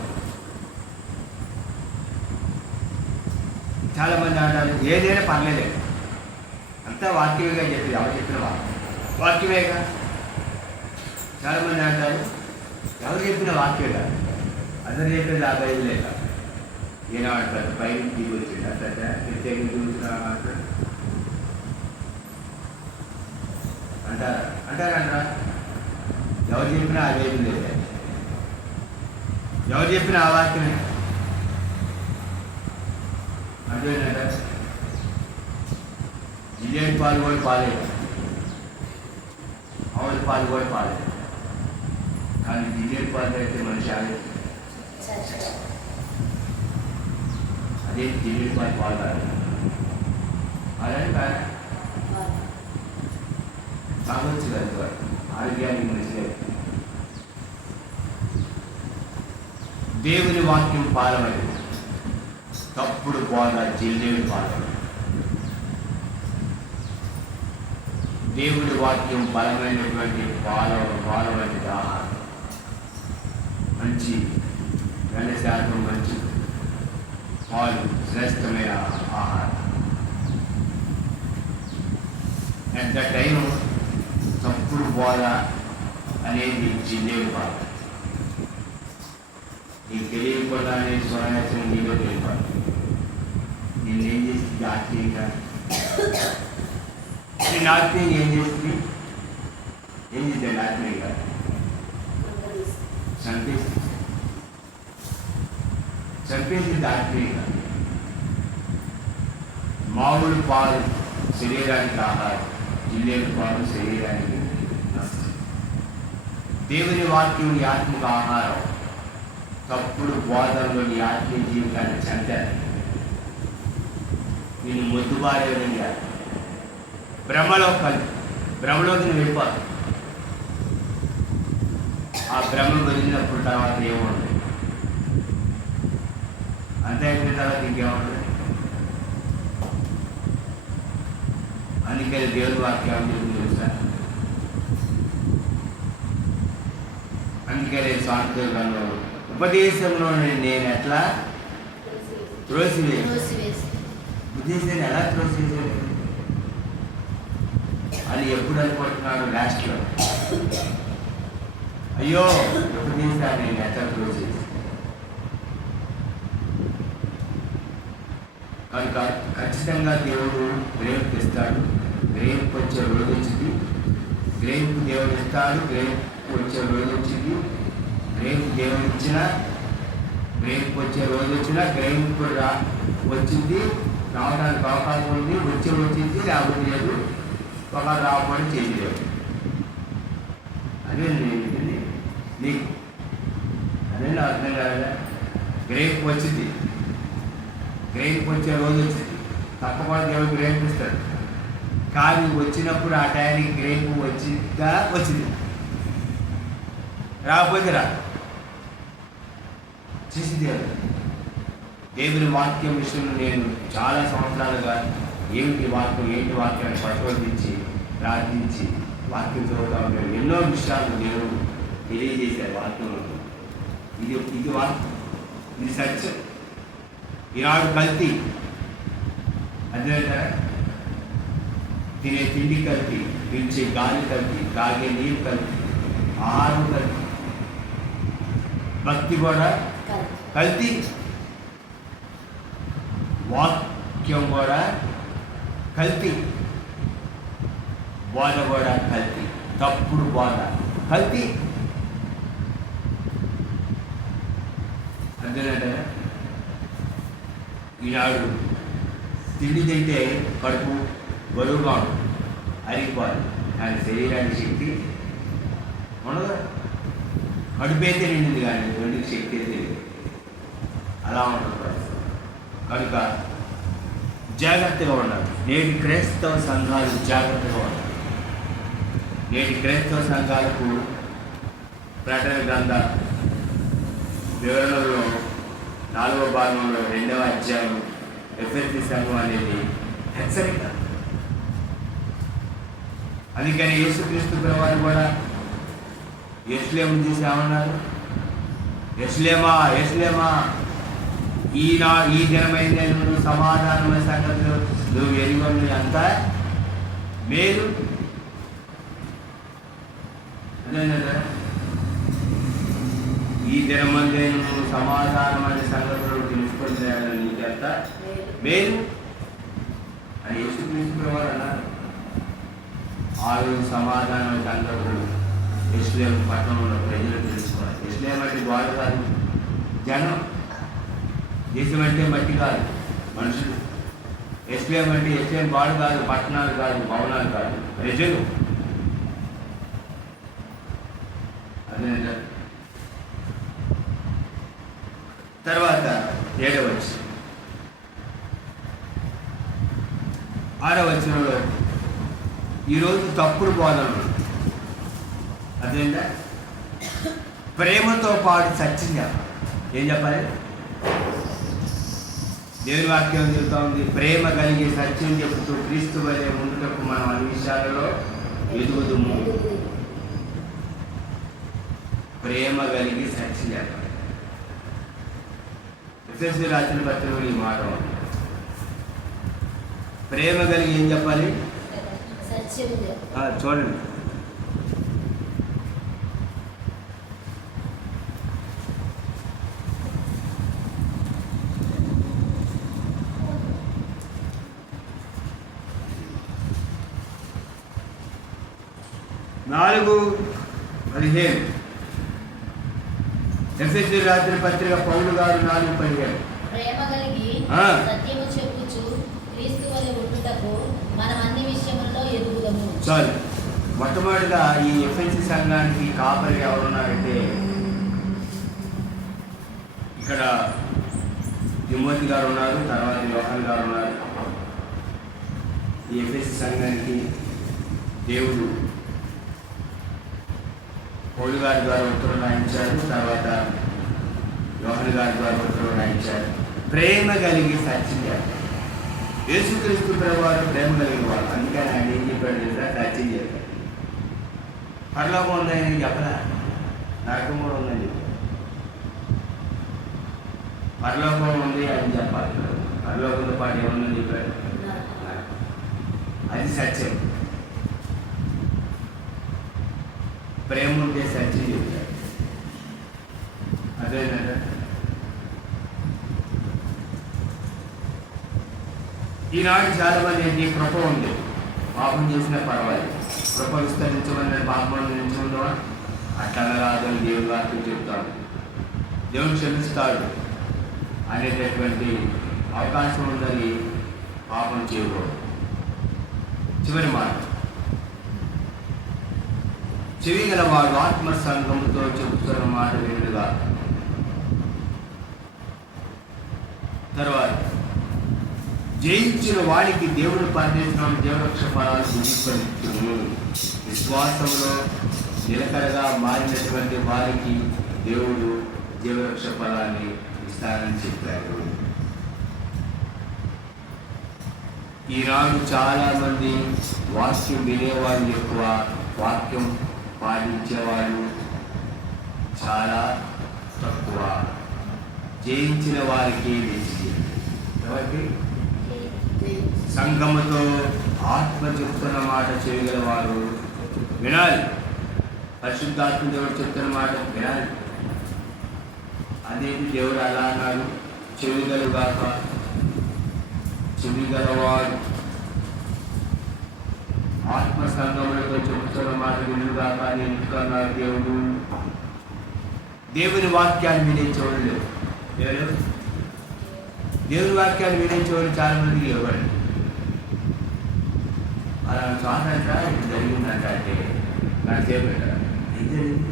చాలామంది అంటారు ఏదైనా పర్లేదు, అంతా వాక్యమేగా చెప్పి, ఎవరు చెప్పిన వాక్యమేగా. చాలామంది అంటారు ఎవరు చెప్పిన వాక్యమేగా, అందరు చెప్పేది ఆ బైబిల్ లేక. ఏనా అంటారు బైబిల్ దిగి వచ్చింది అంటే ప్రత్యేకంగా చూస్తున్నా అంటారంటారా? ఎవరు చెప్పినా ఆ బైబిల్ లేదా, ఎవరు చెప్పినా ఆ వాక్యమే. అంటే జిల్లేడు పాలు కూడా పాలేదు, ఆవుల పాలు కూడా పాలేదు. కానీ జిల్లేడు పాలు అయితే మనిషి ఆలేదు. అదే జిల్లేడు పాలు కాదు, అలానే కాదు, తాగొచ్చు కదా, ఆరోగ్యానికి మంచిదే. దేవుని వాక్యం పాలమైంది, తప్పుడు బోధ జిల్లేడు పాలు. దేవుడి వాక్యం బలమైనటువంటి పాలమైనది ఆహారం, మంచి 2% మంచి పాలు, శ్రేష్టమైన ఆహారం. అట్ ద టైం తప్పుడు బోధ అనేది జిల్లేడు పాలు. నీకు తెలియకుండానే స్వరాజ్యం నీలో తెలిపాలి. నిన్నేం చేస్తుంది ఆత్మీయంగా, నేను ఆత్మీయంగా ఏం చేస్తుంది ఆత్మీయంగా చంపేసింది ఆత్మీయంగా. మామూలు పాలు శరీరానికి ఆహారం, జిల్లేడు పాలు శరీరానికి నష్టం. దేవుని వాక్యం ఈ ఆత్మక ఆహారం. తప్పుడు బోధనలో నీ ఆత్మీయ జీవితాన్ని చంపారు. నేను మొద్దుబారేదండి, భ్రమలోకి నువ్వు వెళ్ళిపోతావు. ఆ భ్రమ వదిలినప్పుడు తర్వాత ఏముండదు, అంతే అయిపోయిన తర్వాత ఇంకేముండదు. అందుకని దేవుని వాక్యం తెలుసా, అందుకని సాంస్కృతికంలో ఉపదేశంలో నేను ఎట్లా త్రోసివేసి ఉపదేశాన్ని ఎలా త్రోసివేసాను అని ఎప్పుడు అనుకుంటున్నాడు లాస్ట్లో. అయ్యో ఉపదేశాన్ని నేను ఎట్లా త్రోసివేసి. కనుక ఖచ్చితంగా దేవుడు గ్రేప్ ఇస్తాడు. గ్రేప్ వచ్చే రోజు వచ్చింది, గ్రేప్ దేవుడు ఇస్తాడు. గ్రేప్ వచ్చే రోజు వచ్చింది, గ్రేప్ దేవుడు ఇచ్చిన గ్రేప్ వచ్చే రోజు వచ్చినా గ్రేప్ వచ్చింది, రావడానికి అవకాశం ఉంది. వచ్చింది రావడం లేదు, ఒక రావడం చేయలేదు. అదే నీకు అదే అర్థం కాదా? గ్రేప్ వచ్చింది, గ్రేప్ వచ్చే రోజు వచ్చింది, తప్పకుండా దేవుడు గ్రేప్ ఇస్తాడు. కానీ వచ్చినప్పుడు ఆ టైంకి గ్రేప్ వచ్చింది, రాకపోతే రా చేసింది. దేవుని వాక్యం విషయంలో నేను చాలా సంవత్సరాలుగా ఏంటి వాక్యాన్ని పరిశోధించి ప్రార్థించి వాక్యం చదువుతా ఉంటాను. ఎన్నో విషయాలు నేను తెలియజేశాను వాక్యంలో. ఇది వాక్యం, ఇది సత్యం. ఈనాడు కల్తీ, అదే తినే తిండి కల్తీ, పీల్చే గాలి కల్తీ, తాగే నీరు కల్తీ, ఆహారం కల్తీ, భక్తి కూడా కల్తీ, వాక్యం కూడా కల్తీ, బోధ కూడా కల్తీ, తప్పుడు బోధ కల్తీ. అంతేనంటే ఈనాడు తిండి తింటే కడుపు బరువుగా ఉంటుంది, అరిగిపోవాలి, కానీ శరీరానికి శక్తి ఉండదు. కడుపు అయితే నిండింది కానీ ఒంటికి శక్తి అయితే లేదు. అలా ఉంటుంది పరిస్థితి. కనుక జాగ్రత్తగా ఉండాలి. నేటి క్రైస్తవ సంఘాలు జాగ్రత్తగా ఉండాలి. నేటి క్రైస్తవ సంఘాలకు ప్రకటన గ్రంథ వివరణలో 4వ భాగంలో 2వ అధ్యాయం ఎఫెసీ సంఘం అనేది హెచ్చరిక. అందుకని యేసుక్రీస్తు ప్రభువారు కూడా యెరూషలేము చూసి ఏమన్నారు? యెరూషలేమా యెరూషలేమా, ఈ దినమైన నువ్వు సమాధానమైన సంగతులు నువ్వు ఎరిగొని అంత మేలు. అదేనా? ఈ దినమందే నువ్వు సమాధానమైన సంగతులు తెలుసుకొని నీకంత మేలు అని యేసుక్రీస్తు ప్రభువారు అన్నారు. సమాధానం సంగతులు యెరూషలేము పట్టణంలో ప్రజలు తెలుసుకోవాలి. యెరూషలేము అంటే గోడ కాదు, జనం. దేశం అంటే మట్టి కాదు, మనుషులు. యెరూషలేము అంటే యెరూషలేము గోడ కాదు, పట్టణాలు కాదు, భవనాలు కాదు, ప్రజలు. అదే తర్వాత 7వ వచనం, 6వ వచనంలో ఈరోజు తప్పుడు బోధనలు. అదేంటా? ప్రేమతో పాటు సత్యం చెప్పాలి. ఏం చెప్పాలి? దేవుని వాక్యం చెబుతా ఉంది, ప్రేమ కలిగి సత్యం చెబుతూ క్రీస్తు వలె ముందుకు మనం అన్ని విషయాలలో ఎదుగుదుము. ప్రేమ కలిగి సత్యం చెప్పాలి. ఎఫెసీ రాసిన పత్రికలో ఈ మాట ఉంది. ప్రేమ కలిగి ఏం చెప్పాలి? చూడండి, నాలుగు 15 ఎఫెసీ రాసిన పత్రిక పౌలు గారు 4:15. ప్రేమ కలిగి సత్యము చెప్పుచు క్రీస్తు వలె ఉండుటకు మనం అన్ని విషయములలో ఎదుగుదాము. చాలు. మొట్టమొదటిగా ఈ ఎఫెసీ సంఘానికి కాపరి ఎవరున్నారంటే ఇక్కడ తిమోతి గారు ఉన్నారు, తర్వాత యోహాను గారు ఉన్నారు. ఈ ఎఫెసీ సంఘానికి దేవుడు పౌలు గారి ద్వారా ఉత్తరం రాయించారు, తర్వాత యోహాను గారి ద్వారా ఉత్తరం రాయించారు. ప్రేమ కలిగి సత్యం చేస్తారు. యేసుక్రీస్తు ప్రభువారు ప్రేమ కలిగిన వారు. అందుకని ఆయన ఏం చెప్పాడు తెలుసా? సత్యం చేశారు. పరలోకం ఉందని చెప్పరా, నరకం కూడా ఉందని చెప్పారు. పరలోకం ఉంది అని చెప్పాలి. పరలోకంతో పాటు ఏముందని చెప్పాడు? అది సత్యం. ప్రేమ ఉంటే సత్యం చెప్తాడు. అదేనంటే ఈనాడు చాలా మంది ఏంటి, కృప ఉంది, పాపం చేసినా పర్వాలేదు, కృప విస్తరించమని పాపం నిలిచిందో అట్లా కాదని దేవుడు వాక్యం చెప్తాడు. దేవుడు క్షమిస్తాడు అనేటటువంటి అవకాశం ఉందని పాపం చేయకూడదు. చివరి మాట, చెవి గల వాడు ఆత్మ సంఘముతో చెబుతున్న మాట వినుగా. తర్వాత జయించిన వాడికి దేవుడు పరదేశం దేవరక్ష ఫలాలు బుద్ధిపరుచును. విశ్వాసంలో నిలకడగా మారినటువంటి వారికి దేవుడు జీవవృక్ష ఫలాన్ని ఇస్తానని చెప్పారు. ఈనాడు చాలామంది వాక్యం వినేవాళ్ళు ఎక్కువ, వాక్యం పాటించేవాళ్ళు చాలా తక్కువ. జయించిన వారికి నిలిచి కాబట్టి సంఘముతో ఆత్మ చెప్తున్న మాట చేయగల వారు వినాలి. పరిశుద్ధాత్మ దేవుడు చెప్తున్న మాట వినాలి. అదేంటి దేవుడు అలా అన్నాడు, చెవిగలుగాక, చెవిగలవాడు ఆత్మ సంఘములతో చెబుతున్న మాట వినుగాక అని ఎందుకన్నాడు దేవుడు. దేవుని వాక్యాన్ని వినే చూడలేదు. దేవుని వాక్యాన్ని వినే చూడలేదు చాలా మందికి ఇవ్వండి. అలా స్వాతంత్ర ఇది జరిగిందంట అంటే నాకు చేపెట్టారు. ఏం జరిగింది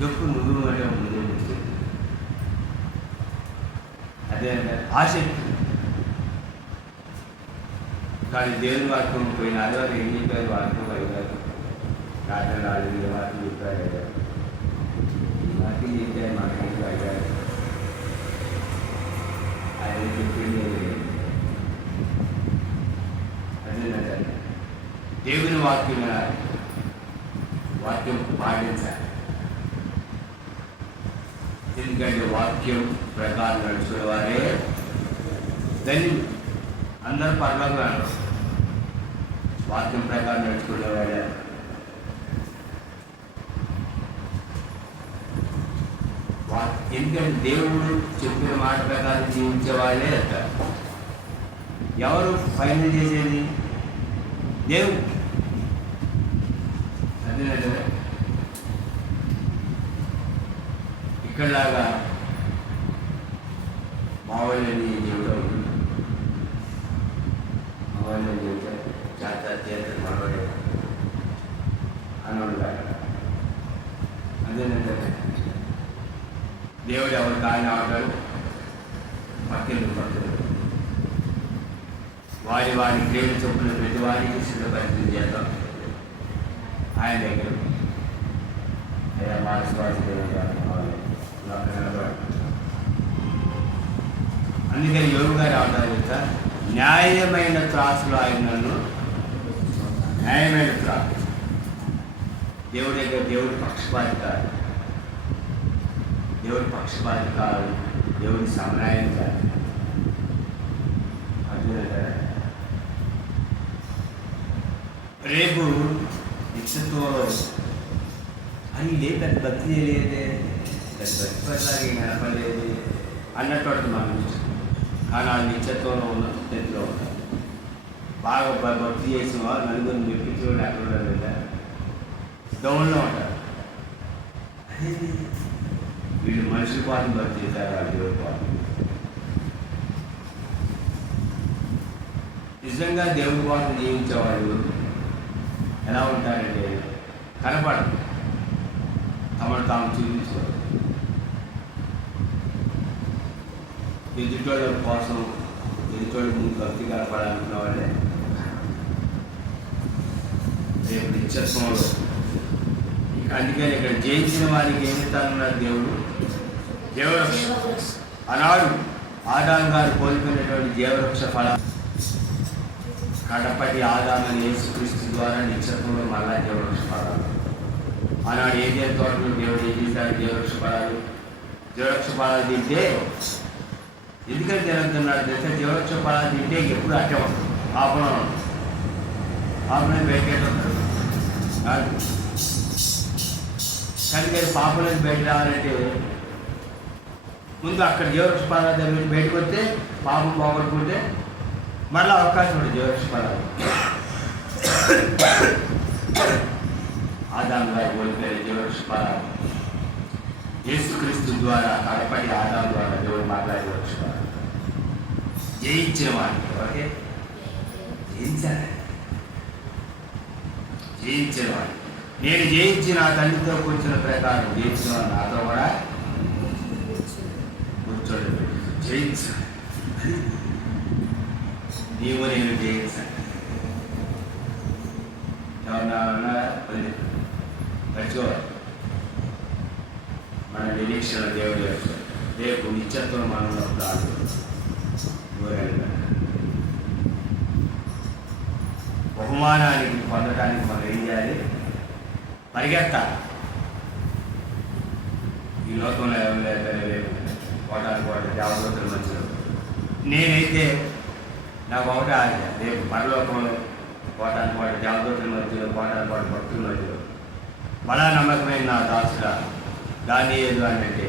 చెప్పు, నువ్వు అంటే ముందే అదే ఆసక్తి. కానీ దేవుని వాక్యం పోయిన ఆదివారం ఏం చెప్పారు, వాక్యం అయ్యారు రాత్రి నాలుగు వాక్యం చెప్పారు, వాక్యం చెప్పారు మాకు అయ్యారు. ఆయన చెప్పింది అదే దేవుని వాక్యం వాక్యం పాటించాలి. ఎందుకంటే వాక్యం ప్రకారం నడుచుకునే వారే దాన్ని అందరూ పర్వంగా వాక్యం ప్రకారం నడుచుకునేవాడే. ఎందుకంటే దేవుడు చెప్పిన మాట ప్రకారం జీవించే వాళ్ళే అంటారు. ఎవరు ఫైనల్ చేసేది? దేవుడు. అదేనంటే ఇక్కడలాగా మావాళ్ళని దేవుడు మావాళ్ళని చెబుతారు చేస్తారు మనవాడే అన్నవాడు కాదు. అదేనంటే దేవుడు ఎవరు కాని ఆడాడు పక్కన వారి వారి క్రియలు చొప్పున ప్రతి వారికి సిద్ధపరిచయం చేద్దాం ఆయన దగ్గర. అయ్యా అందుకని యోగు గారు ఆడారు కదా, న్యాయమైన త్రాసులో ఆయన నన్ను న్యాయమైన త్రాసు. దేవుడి దగ్గర దేవుడి పక్షపాతి కాదు, దేవుడి పక్షపాతి కాదు, దేవుడి సమన్వయం కాదు. అర్థం రేపు నిశ్చిత్వంలో అని ఏ పెద్ద భక్తి చేయలేదే, పెద్ద భక్తి పట్లాగే నడపలేదు అన్నట్టు మనం కానీ ఆ నిశ్చిత్వంలో ఉన్న స్థితిలో ఉంటారు. బాగా భక్తి చేసిన వాళ్ళు నలుగురిని మెప్పించి కూడా అక్కడ లేదా డౌన్లో ఉంటారు. వీళ్ళు మనుషుల కోసం భక్తి చేశారు, వాళ్ళు దేవుడి కోసం. నిజంగా దేవుడి కోసం జీవించేవాళ్ళు ఎలా ఉంటారంటే కనపడదు, తమను తాము చూపించుకోరు. ఎదుటోళ్ళ కోసం ఎదుటోళ్ళ ముందు భక్తి కనపడాలనుకున్న వాళ్ళే రేపు నిత్యత్వంలో. అందుకని ఇక్కడ జయించిన వారికి ఏం ఇస్తానన్నారు దేవుడు? జీవవృక్ష. ఆనాడు ఆదాము గారు కోల్పోయినటువంటి జీవవృక్ష ఫలం కడపటి ఆదామని యేసుక్రీస్తు ద్వారా నిత్యత్వంలో మళ్ళా జీవవృక్ష ఫలాలు. ఆనాడు ఏదైనా తోటలో దేవుడు ఏం చేశాడు? జీవవృక్ష ఫలాలు. జీవవృక్ష ఫలాలు తింటే ఎందుకంటే తిరుగుతున్నాడు తెలుసా? జీవవృక్ష ఫలాలు తింటే ఎప్పుడు అట్టే ఉంటుంది, పాపంలో ఉంటుంది. పాపం బయటకెట్ ఉంటాడు కాదు. కానీ పాపంలో బయట రావాలంటే ముందు అక్కడ జీవవృక్ష ఫలాల దగ్గర బయటకు వస్తే పాపం పోగొట్టుకుంటే మరలా అవకాశం ఉంటుంది జీవవృక్ష ఫలాలు. ఆదాము గారు కోల్పోయారు జీవవృక్ష ఫలాలు. యేసుక్రీస్తు ద్వారా కడపటి ఆదాము ద్వారా దేవుడు మాట్లాడే జీవవృక్ష ఫలాలు జయించిన వాడిని. ఓకే, జయించాలి. జయించిన వాడిని నేను జయించి నా తండ్రితో కూర్చున్న ప్రకారం జయించిన వాడు నాతో కూడా కూర్చోండి. జయించాలి. నీవు నేను జయించాలి. ఎవరన్నా మర్చిపోవాలి. మన నిరీక్షణ దేవుడు చేస్తాడు. రేపు నిత్యత్వం మనం కాదు. బహుమానానికి పొందడానికి మనం ఏం చేయాలి? పరిగెత్తాలి. ఈ లోకంలో లేదు కోటాను కోట దేవదూతల మధ్యలో. నేనైతే నాకు ఒకటే ఆశ, రేపు పరలోకంలో కోటాను కోట దేవదూతల మధ్యలో, కోటాను కోట భక్తుల మధ్యలో బలా నమ్మకమైన నా దాసుగా దాన్ని ఏదో అని అంటే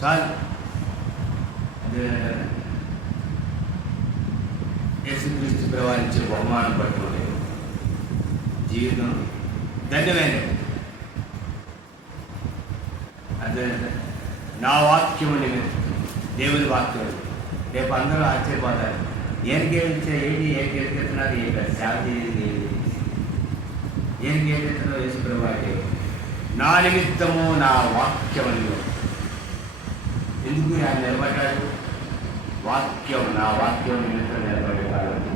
చాలు. యేసుక్రీస్తు ప్రవాహించే బహుమానం పట్టుకోలేదు. జీవితం ధన్యమైనది. అదే నా వాక్యము నిమిత్తం, దేవుని వాక్యం. రేపు అందరూ ఆశ్చర్యపోతారు. ఏం గెలుస్తున్నారు, సేవ చేసింది ఏం గెలుస్తున్నావు? యేసు ప్రభువే నా నిమిత్తము నా వాక్యములు. ఎందుకు ఆయన నిలబడ్డాడు? వాక్యం, నా వాక్యం నిమిత్తం నిలబడే కాబట్టి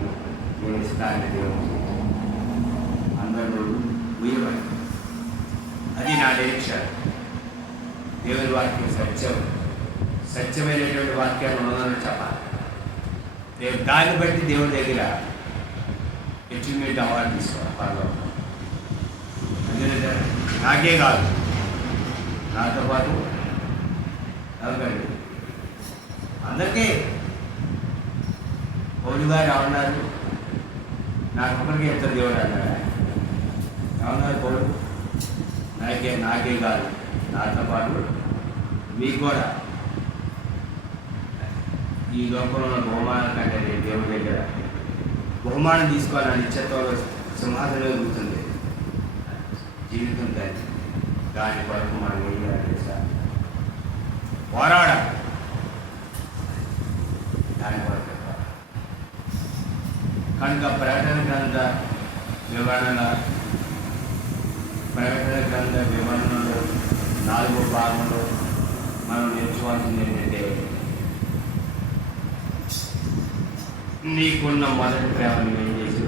నేను ఇస్తాను. దేవుడు అందరూ ఉయ్యబడి, అది నా నిరీక్షణ. దేవుని వాక్యం సత్యం, సత్యమైనటువంటి వాక్యాన్ని ఉన్నదని చెప్పాలి. రేపు దాన్ని బట్టి దేవుడి దగ్గర అచీవ్మెంట్ అవార్డు తీసుకోవాలి. పర్లోకం అందుకే నాకే కాదు, నాతో పాటు ఎవరికండి అందరికీ. పౌలు గారు ఏమన్నారు? నాకు ఒకరికి ఎంత దేవుడు అన్నాడా? ఏమన్నారు పౌలు? నాకే కాదు, నాతో పాటు మీకు కూడా. ఈ లోకంలో బహుమానం కంటే నేను దేవుడి దగ్గర బహుమానం తీసుకోవాలని నిత్యత్వంలో సింహాసనం ఎదుగుతుంది. జీవితం దాని కొరకు మనం ఏం చేయాలి సార్? పోరాడాలి. దాని కొరకు కనుక ప్రకటన గ్రంథ వివరణలో 4వ భాగంలో మనం నేర్చుకోవాల్సింది ఏంటంటే, నీకున్న మొదటి ప్రేమను ఏం చేసి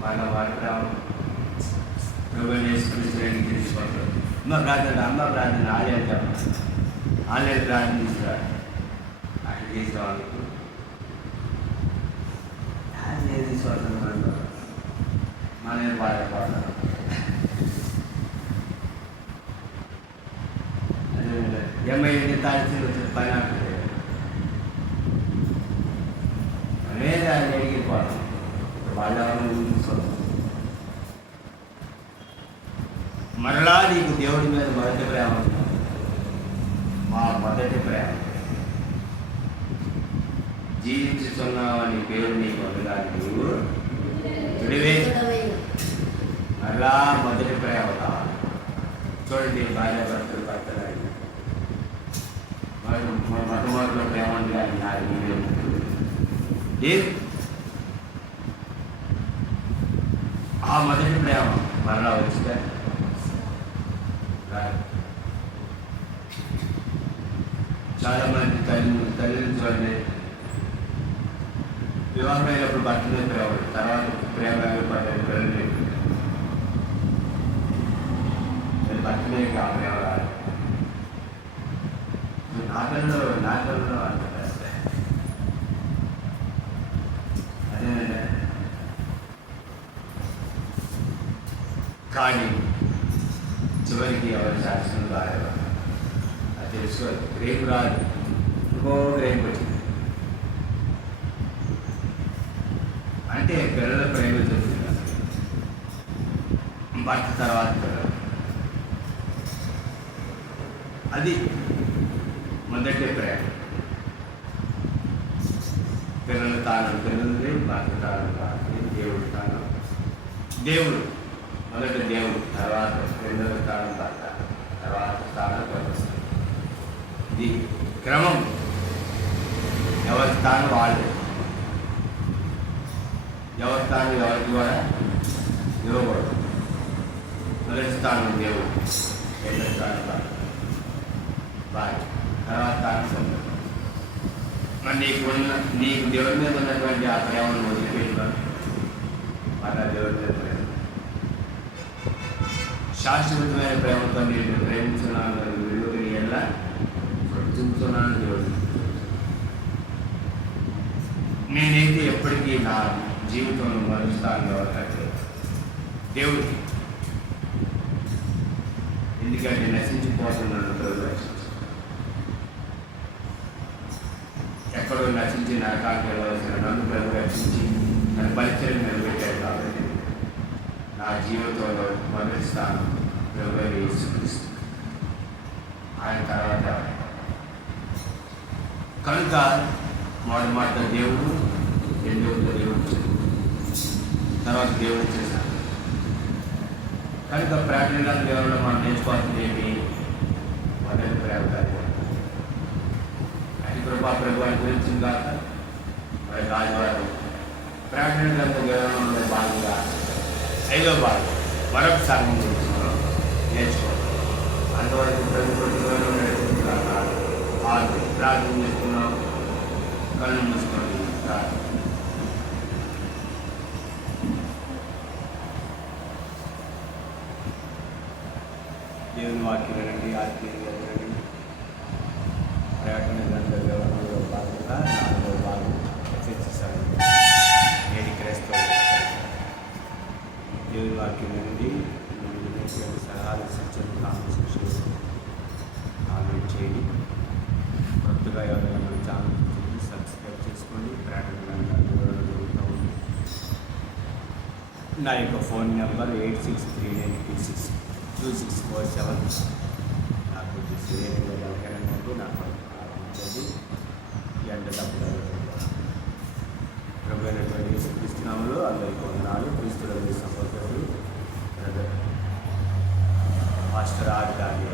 మన ప్రేమ ప్రభువుని యేసుక్రీస్తుని తెలుసుకోవాలి. అమ్మ ప్రార్థన ఆలయం చెప్పాలి. ఆలయం ప్రార్థన తీసుకురా అక్కడ చేసేవాళ్ళకు తీసుకోవాలి. మన బాధపడతాం. ఏమైంది తాల్చి పని అంటే అనేది ఆయన ఎగిరిపోతాం. వాళ్ళని తీసుకోవాలి. మరలా నీకు దేవుడి మీద మొదటి ప్రేమ, మా మొదటి ప్రేమ జీవించుతున్నావని పేరు నీకు ఉండడానికి నీవు విడివే. మరలా మొదటి ప్రేమ చూడండి. భార్య భర్తలు భర్తలు మొట్టమొదటిలో ప్రేమ ఉంది కానీ నాకు ఆ మొదటి ప్రేమ మరలా వచ్చిందా? చాలా మంది తల్లిని చూడండి, వివాహమైనప్పుడు భర్తనే ప్రేమ, తర్వాత ప్రేమ పడ్డారు పిల్లలు భర్తనే ఆ ప్రేమ రాదు. నా పిల్లలు అంటారు. అదేనండి. కానీ చివరికి ఎవరి శాస్త్రం రాయవ అది తెలుసుకోవాలి. రేపు రాదు, ఇంకో రేపు వచ్చింది అంటే పిల్లల ప్రేమ చెప్తుంది. భర్త తర్వాత పిల్లలు, అది మొదటి ప్రేమ. పిల్లల తాను పిల్లలది, భర్త తాను దేవుడు తాను. దేవుడు మొదట దేవుడు, తర్వాత రెండవ స్థానం భర్త, తర్వాత స్థానం పిల్లలు. ఇది క్రమం. ఎవరి స్థానం వాళ్ళు, ఎవరి స్థానం ఎవరికి కూడా ఇవ్వకూడదు. మొదటి స్థానం దేవుడు, రెండవ స్థానం భార్య, తర్వాత స్థానం పిల్లలు. మరి నీకు దేవుడి మీద ఉన్నటువంటి ఆ ప్రేమను వదిలిపెట్టుకోవాలి. మన దేవుడి మీద ప్రేమ శాశ్వతమైన ప్రేమతో నేను ప్రేమించున్నాను వెలుగుని ఎలా ప్రవర్తించున్నాను దేవుడు. నేనైతే ఎప్పటికీ నా జీవితంలో మరుస్తాను ఎవరికంటే దేవుడికి. ఎందుకంటే నశించిపోతున్నాను ప్రభు. ఎక్కడో నశించి నరకానికి వెళ్ళవలసిన నన్ను ప్రభు రక్షించి తన పరిచయం నిలబెట్టాడు కాబట్టి నా జీవితంలో మొదటి స్థానం ప్రభు యేసుక్రీస్తు. ఆయన తర్వాత కనుక మొదటి మాట దేవుడు, రెండవది దేవుడు, తర్వాత దేవుడు చేశాను. కనుక ప్రార్థన దేవుడు మనం నేర్చుకోవాల్సింది ఏంటి? మొదటి ప్రార్థన అది కృపా ప్రభుత్వాన్ని గురించి కాక మరి ఆదివారం ప్రార్థన గ్రంథంలో భాగంగా 5వ భాగం మరొక సంఘం గురించి మనం నేర్చుకోవాలి. అంతవరకు ప్రభుత్వం నడుచుకుంటున్నాక ప్రార్థన చేసుకున్నాం. కళ్ళు మూసుకొని దేవుని వాక్యం వినండి, ఆత్మీయంగా వినండి. ప్రకటన గ్రంథంలో భాగంగా 4వ భాగం చర్చిస్తాను. నేటి క్రైస్తవ దేవుని వాక్యం వినండి. సలహాలు శిక్షణ కామెంట్ చేయండి. కొత్తగా ఎవరైనా మన ఛానల్ సబ్స్క్రైబ్ చేసుకోండి. ప్రకటన గ్రంథాలు జరుగుతూ ఉంది. నా యొక్క ఫోన్ నెంబర్ 8639262647. నాకు సీరియల్గా ఎవరికైనా నాకు ఆరంభించండి. ఎండ డబ్బులు ప్రభు అయినటువంటి యేసుక్రీస్తునామములో అందరికీ వందనాలు. క్రీస్తుల సపోర్టర్లు పాస్టర్ ఆర్ గారి